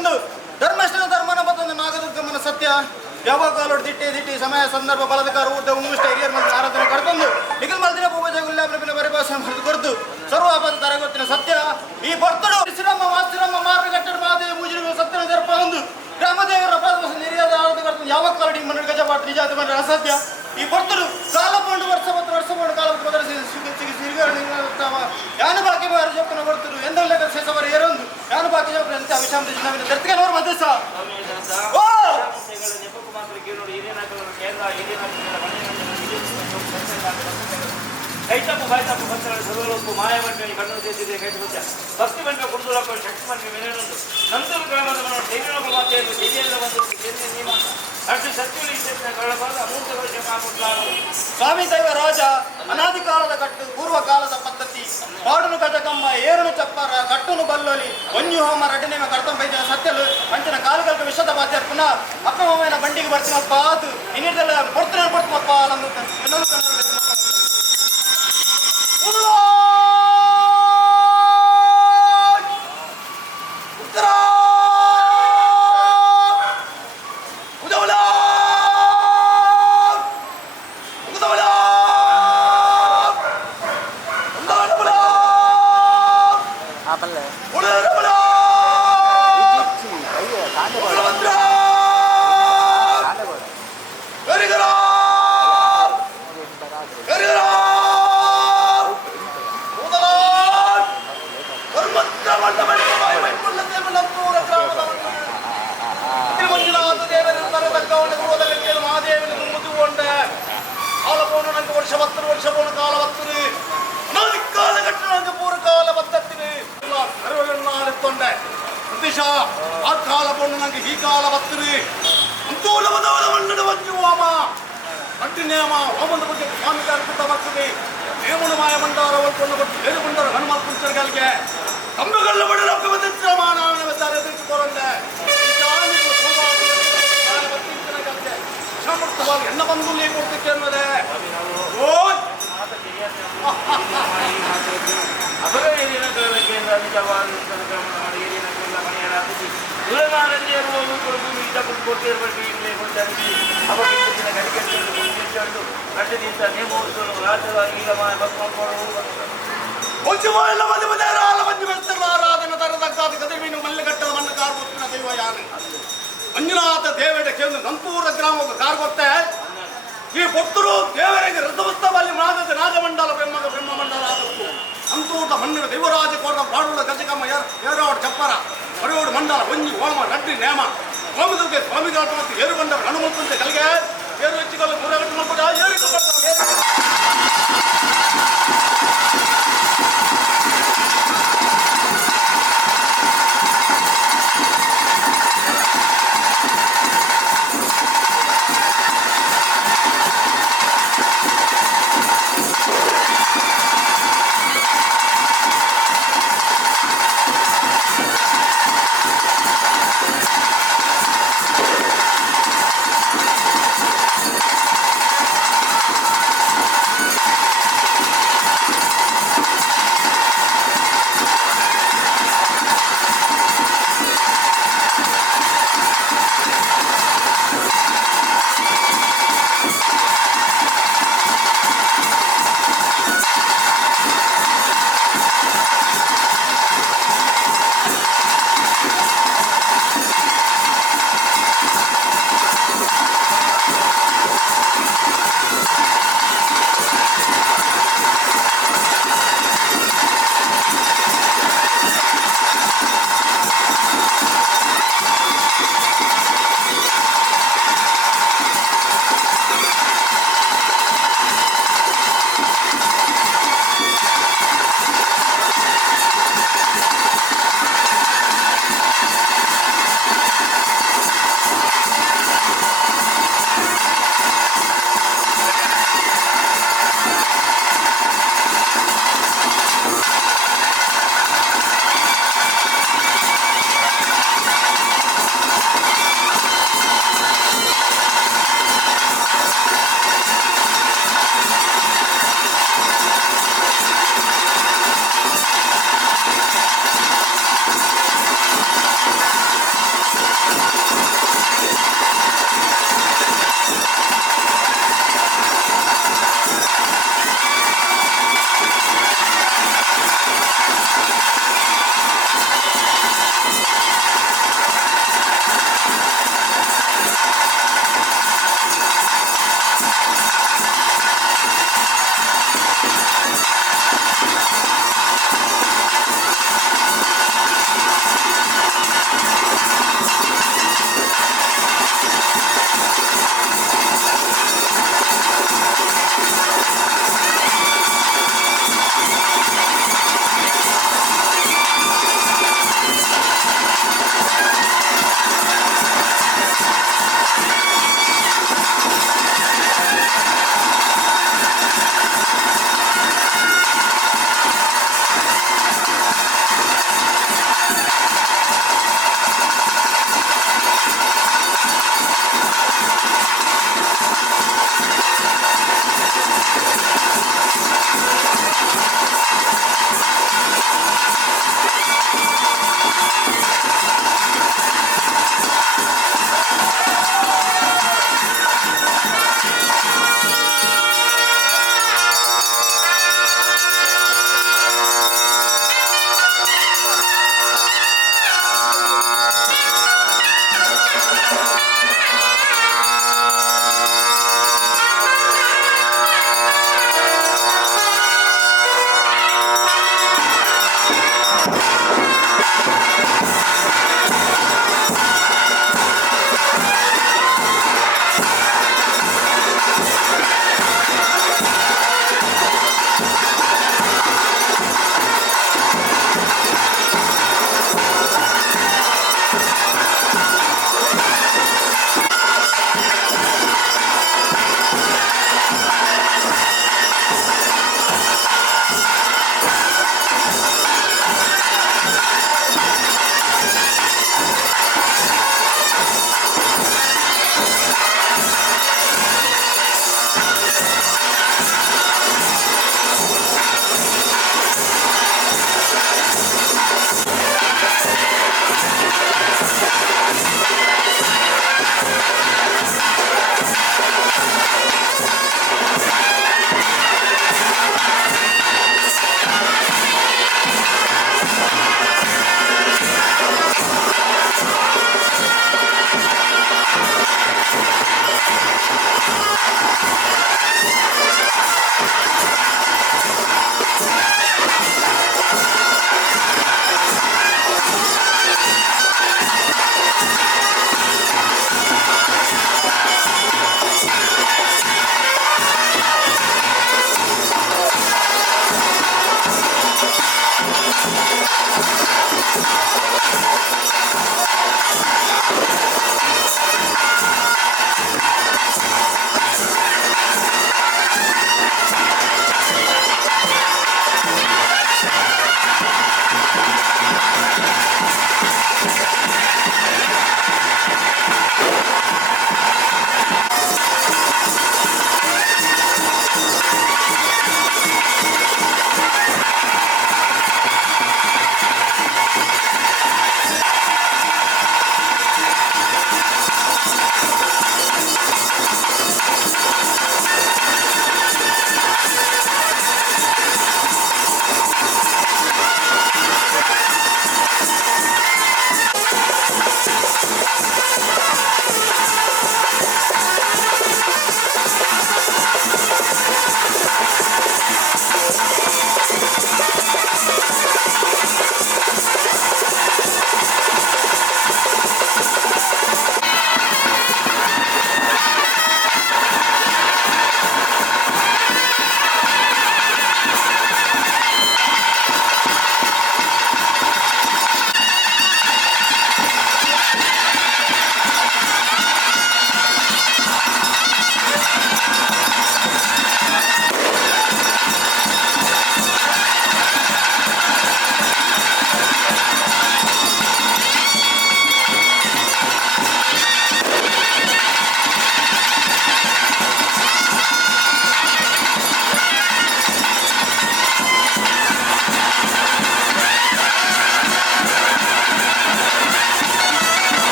ಬಂದು ಧರ್ಮಸ್ಥಳ ಧರ್ಮನ ಬತ್ತೊಂದು ನಾಗದುರ್ಗಮ್ಮನ ಸತ್ಯ ಯಾವಾಗ ಕಾಲೋಡು ದಿಟ್ಟಿ ಸಮಯ ಸಂದರ್ಭ ಬಲದಕಾರ ಊಟ ಉಂಗುಷ್ಟ ಹಿರಿಯರ ಮಧ್ಯೆ ಆರಾಧನೆ ಕಡ್ಕೊಂಡು ನಿಖಿಲ್ ಮಲ್ದಿನ ಪೂಜೆ ಉಲ್ಲಾಪನ ಪರಿಭಾಷೆ ಮಾಡಿದು ಕೊಡ್ತು ಸರ್ವಾಪದ ತರಗೊತ್ತಿನ ಸತ್ಯ ಈ ಬರ್ತಡು ಶ್ರೀರಾಮ ಮಾತೃರಾಮ ಮಾರ್ಗಟ್ಟಡ ಮಾದೇವಿ ಮುಜುರು ಸತ್ಯನ ದರ್ಪ ಒಂದು ಗ್ರಾಮದೇವರ ಪಾದವಸ ನಿರ್ಯಾದ ಆರಾಧನೆ ಕಡ್ಕೊಂಡು ಯಾವ ಕಾಲಡಿ ಮನ ಗಜಪಾಟ ನಿಜಾತ ಮನ ಅಸಾಧ್ಯ ಈ ಬರ್ತಡು ಕಾಲ ಬಂಡು ವರ್ಷ ಕೊಂಡು ಕಾಲ ಯಾನು ಬಾಕಿ ಜಪ್ಪನ ಬರ್ತರು ಎಂದಲ್ಲ ಶೇಷವರ ಏರೊಂದು ಯಾನು ಬಾಕಿ ಜಪ್ಪನ ಅಂತ ವಿಷಾಂತ ಜಿಲ್ಲಾವಿನ ದರ್ತಿಗನವರು ಮಧ್ಯ ಸಹ ಕೈತಪ್ಪು ಬಾಯ್ತಪ್ಪು ಬಂಧಗಳು ಸರ್ವಲೋಕು ಮಾಯವಂಟನಿ ಕಣ್ಣು ಸೇರಿದೆ ಕೈತುಬುದ್ಧ ಭಕ್ತಿ ಬಂಡ ಕುಡಿದುಲಪ್ಪ ಶಕ್ತಿ ಮನೆಗೆ ಮೇಲೇನೊಂದು ನಂತರ ಗ್ರಾಮದ ದೇವಿನೊಬ್ಬ ಮಾತೆಯನ್ನು ದೇವಿಯೆಲ್ಲ ಬಂದು ನಿಮ್ಮ ಅಷ್ಟು ಸತ್ಯುಲಿ ಕಳ್ಳಬಾದ ಅಮೂರ್ತಗಳ ಕ್ಷಮಾಪುಟ್ಲಾರದು ಸ್ವಾಮಿ ದೈವ ರಾಜ ಅನಾದಿ ಕಾಲದ ಕಟ್ಟು ಪೂರ್ವ ಕಾಲದ ಪದ್ಧತಿ ಪಾಡುನು ಗಜಕಮ್ಮ ಏರುನು ಚಪ್ಪರ ಕಟ್ಟುನು ಬಲ್ಲೊಲಿ ಒಂಜು ಹೋಮ ರಡ್ಡನೇಮ ಕರ್ತಂಬೈದ ಸತ್ಯಲು ಅಂಚಿನ ಕಾಲುಗಲ್ಕ ವಿಷದ ಬಾಧ್ಯ ಪುನಃ ಅಪ್ಪ ಮಾಮನ ಬಂಡಿಗೆ ಬರ್ತೀನಪ್ಪ ಅದು ಇನ್ನಿದ್ದೆಲ್ಲ ಕೊಡ್ತೀನಪ್ಪ ನಮ್ದು ಆ ಕಾಲ ಬಂದು ನಂಗೆ ಈ ಕಾಲ ಬರ್ತದೆ ಹೋಮ ಅಡ್ಡಿ ನೇಮ ಹೋಮದ ಬಗ್ಗೆ ಸ್ವಾಮಿ ಅರ್ಪಿತ ಬರ್ತದೆ ನೇಮನು ಮಾಯ ಬಂಡಾರ ಕೊಂಡು ಬಟ್ಟು ಬೇರೆ ಬಂಡಾರ ಹನುಮಂತ ಕುಂಚರ್ಗಲ್ಗೆ ಕಂಬಗಲ್ಲ ಬಡಲ ಎದುರಿಸಿಕೊಂಡೆ ಸಮರ್ಥವಾಗಿ ಎಲ್ಲ ಬಂದು ನೀ ಕೊಡ್ತಿದ್ದೆ ಅನ್ನೋದೇ ಅವರ ಹಿರಿಯ ಕೇಂದ್ರ ನಿಜವಾದ ೂರು ಭೂಮಿ ಕೊಟ್ಟಿರಬೇಕು ಈಗಲೇ ಕೊಡ್ತಾರೆ ಅವತ್ತಿನ ಗಡಿಗೆಟ್ಟು ಅಡ್ಡ ದಿವಸ ನೇಮೋತ್ಸವ ರಾಜ್ಯವಾಗಿ ಈಗ ಎಲ್ಲ ಮನೆ ಮನೆ ಮಂಜು ಬೆಳೆಸಿರುವ ಆರಾಧನ ತರದಕ್ಕಾದ ಗದಮೀನು ಮಲ್ಲೆಗಟ್ಟದ ಮಣ್ಣ ಕಾರ್ಗೊತ್ತಿನ ದೈವ ಯಾರು ಮಂಜುನಾಥ ದೇವರ ಕೇಂದ್ರ ನಂತೂರ ಗ್ರಾಮಕ್ಕೆ ಕಾರ್ಗೊತ್ತೆ ಈ ಭಕ್ತರು ದೇವರಿಗೆ ರಥೋತ್ಸವಲ್ಲಿ ಮಾದದ ರಾಜಮಂಡಲ ಬ್ರಹ್ಮಮಂಡಲ ಆದದ್ದು ಅಂತೂಟ ಮಣ್ಣಿನ ದೇವರಾಜ ಕೋಟ ಬಾಡುಳ ಗಜಕಮ್ಮ ಏರಾವಡ ಚಪ್ಪರ ಬರೆಯೋಡು ಮಂಡಲ ಒಂಜಿ ಹೋಮ ರಡ್ಡಿ ನೇಮ ಹೋಮದುರ್ಗೆ ಸ್ವಾಮಿಗಾಟ ಮತ್ತು ಏರು ಬಂಡವರು ಹನುಮಂತಂತೆ ಕಲಿಗೆ ಏರು ಹೆಚ್ಚಿಗಲ್ಲ ಮೂರಗಟ್ಟು ಮಕ್ಕಳ ಏರಿಕೆ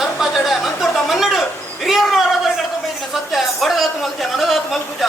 ಸರ್ಪ ಜಡ ನಂತರದ ಮನ್ನಡು ಹಿರಿಯರನ್ನ ಆರಾಧನೆ ಕಡ್ತ ಬೈದಿನ ಸತ್ಯ ಒಡದಾತು ಮಲ್ಚ ನನದಾತು ಮಲ್ಕುಜ